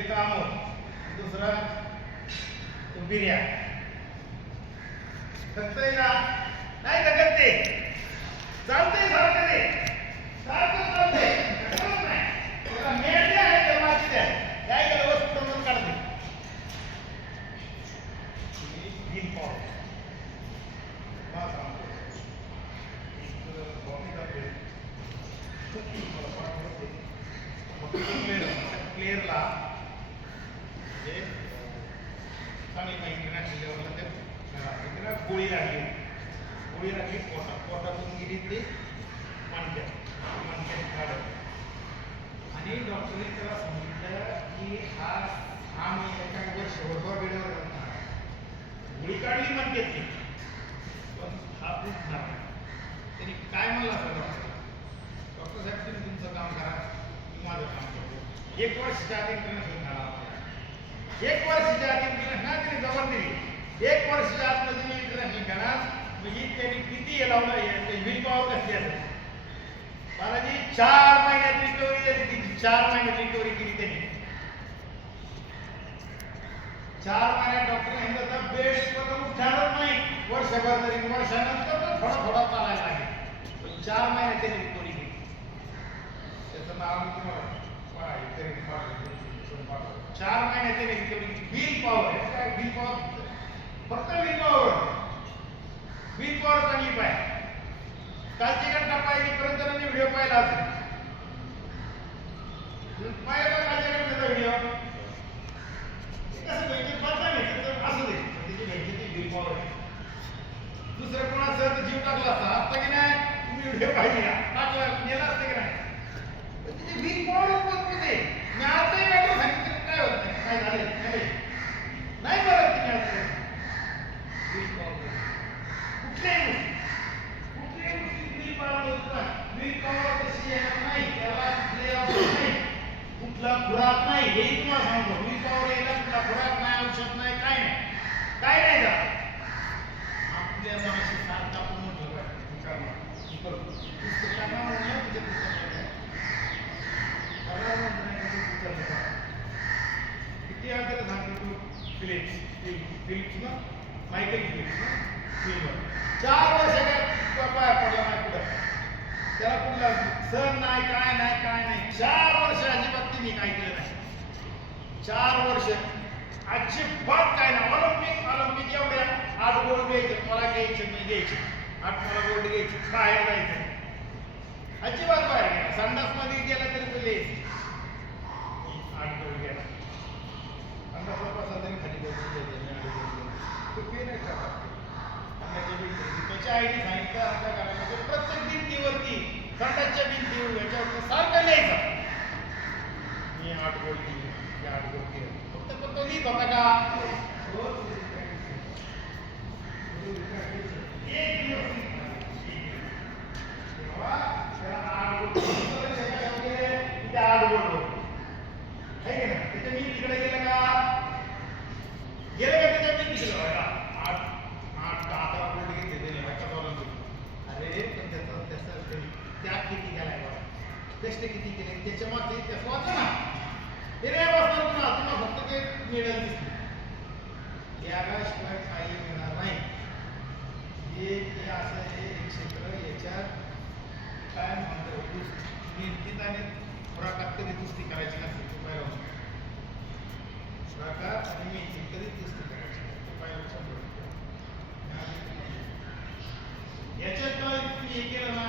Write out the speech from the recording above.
एक आमोर, दुसरा बिर्या थकतंय का नाही थकत ते चालतंय सारखं ते सारखं चालतंय थकत नाही त्याला मेळ द्या आणि जमाची द्या काय केलं वस्तू बनवून काढते बिल पाव मला सांगतो एक बॉडी करते क्लिअरला चांगली माहिती इंटरनॅशनल लेवलला ते गोळी लागली पोटातून गेली ते मणक्यात काढत आणि डॉक्टरने त्याला सांगितलं की हा महिन्याच्या वर्षभर वेळेवर गोळी काढली मणक्यातली पण हा खूप झाला त्यांनी काय म्हणला डॉक्टर साहेब तुम्ही तुमचं काम करा मी माझं काम करतो एक वर्षाच्या आधी इंटरनॅशनल झाला एक वर्षाच्या आधी इंटरनॅशनल त्यांनी जबाब दिली एक वर्षाच्या आत तुम्ही इंटरनॅशनल करा म्हणजे त्यांनी किती लावलं विल पॉवर कसली असेल बालाजी 4 महिन्यात रिकव्हरी झाली ती 4 महिन्यात रिकव्हरी केली त्यांनी 4 महिन्यात डॉक्टर सांगितलं बेड उठणार नाही वर्षभर तरी वर्षानंतर थोडा चालायला लागेल 4 महिन्यात त्यांनी रिकव्हरी केली त्याचं नाव मी तुम्हाला 4 महिन्यात त्यांनी रिकव्हरी केली विल पॉवर काय विल पॉवर फक्त विल पॉवर चांगली पाहिजे कालची घटना पाहिली पर्यंत व्हिडिओ पाहिला असेल पाहिला कालच्या घटनेचा व्हिडिओ कसं भेटते पडता भेटते असं दे त्याची भेटते ती विल पॉवर दुसऱ्या कोणाचा जीव टाकला असता आता की नाही तुम्ही व्हिडिओ पाहिली टाकला नेला असते की नाही तिची विल पॉवर होते मी आताही मॅटर सांगितलं काय होत नाही काय झाले नाही बरं तुम्ही आता विल पॉवर कुठल्याही कुठला खुराक नाही हे तुम्हाला सांगतो विल पॉवर यायला कुठला खुराक नाही औषध नाही काय नाही का आपल्या मनाशी साथ टाकून किती वेळा त्याला सांगतो तू फिलिप्स ना मायकेल फिलिप्स 4 वर्ष काय पाया पडला नाही पुढे त्याला कुठला सण नाही काय नाही 4 वर्ष अजिबात तिने काय केलं नाही 4 वर्ष अजिबात काय नाही ऑलिम्पिक एवढ्या 8 गोल्ड घ्यायचे मला घ्यायचे मी घ्यायचे 8 मला गोल्ड घ्यायचे बाहेर जायचं अजिबात बाहेर गेला संडास मध्ये गेला तरी तो लिहायचे 8 गोल्ड गेला संडासला बसा तरी खाली त्याच्या आईने सांगितलं आपल्या घरामध्ये प्रत्येक भिंतीवरती संडासच्या भिंतीवर याच्यावर सारखं लिहायचं मी 8 गोल्ड केली 8 गोल्ड केलं फक्त तो लिहित होता का एक दिवस तेव्हा त्याला 8 गोल्ड तिथे 8 गोल्ड आहे की ना त्याच्या मी तिकडे गेलं का त्याच्या मी तिकडे व्हायला 8 गोल्ड घेतले अरे पण त्याचा त्याग किती केलाय कष्ट किती केले त्याच्या मागे इतिहास वाचा ना ते नाही वाचणार तुम्हाला फक्त ते मिळेल याशिवाय काही मिळणार नाही हे असं हे क्षेत्र याच्यात काय म्हणतो मेहनतीत आणि खुराकात कधी कुस्ती करायची नसते ते पाहिलं होतं. खुराकात आणि मेहनतीत कधी कुस्ती करायची नाही ते पाहिलं 100%. याच्यात काय तुम्ही हे केलं ना